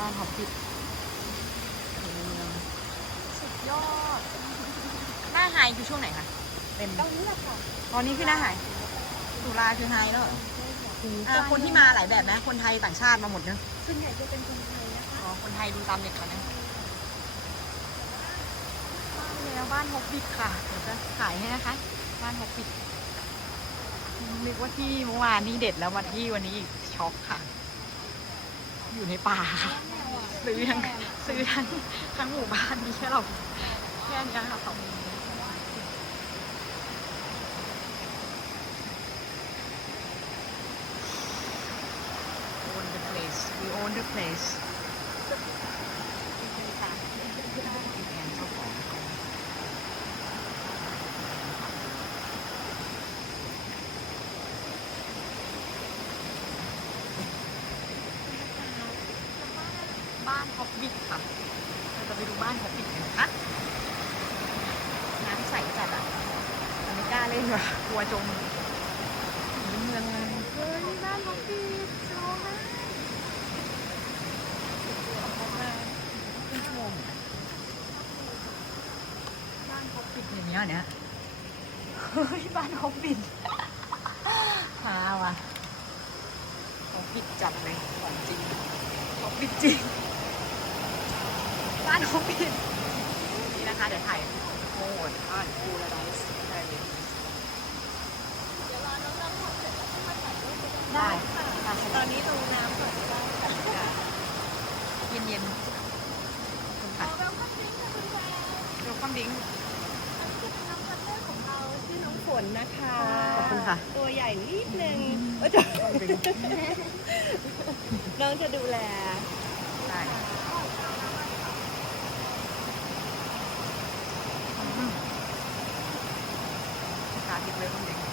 บ้านฮอปปิดเมืองสุดยอด หน้าไฮคือช่วงไหนคะเต็มตรงนี้แหละค่ะตอนนี้คือหน้าไฮตุลาคือไฮแล้วเหรออ่าคนที่มาหลายแบบนะ คนไทยต่างชาติมาหมดเนอะส่วนใหญ่จะเป็นคนไทยนะคะอ๋อคนไทยดูตามเน็ตก่อนนะแล้วบ้านฮอปปิดค่ะเดี๋ยวจะถ่ายให้นะคะ บ้านฮอปปิดนึกว่าที่เมื่อวานนี้เด็ดแล้วมาที่วันนี้อีกช็อกค่ะ อยู่ในป่าค่ะซื้อทั้งซื้อทั้งทั้งหมู่บ้านมีแค่เราแค่นี้ค่ะสอง own the place we own the place แทนเพลสบ้านฮ อบบิทค่ะ เราจะไปดูบ้านฮอบบิทกันนะคะน้ำใสจัดอะแต่ไม่กล้าเล่นว่ะกลัวจมอยู่ในเมืองเลยเฮ้ยบ้านฮอบบิทจะร้องไห้ออกมาครึ่งชั่วโมงอะบ้านฮอบบิทอย่างเงี้ยเนี่ยเฮ้ยบ้านฮอบบิทฮาว่ะฮอบบิทจัดเลยของจริงฮอบบิทจริงบ้า นฮอบบิทนี่นะคะ เดี๋ยวถ่ายโอ้โหบ้านฟูลไดส์ได้เลยเดี๋ยวรอน้องๆทำเสร็จแล้วก็มาถ่ายรูปกันได้ค่ะค่ะตอนนี้ตรงน้ำก่อนก็ได้ค่ะเย็นเย็นๆขอบคุณขค่ะอเวลคัมดิ้งค่ะคุณแม่เวลคัมดิ้งน้องพัตเตอร์ของเราชื่อน้องฝนนะคะขอบคุณค่ะ ตัวใหญ่นิดนึงเอ้ยจะน้องจะดูแลได้ ส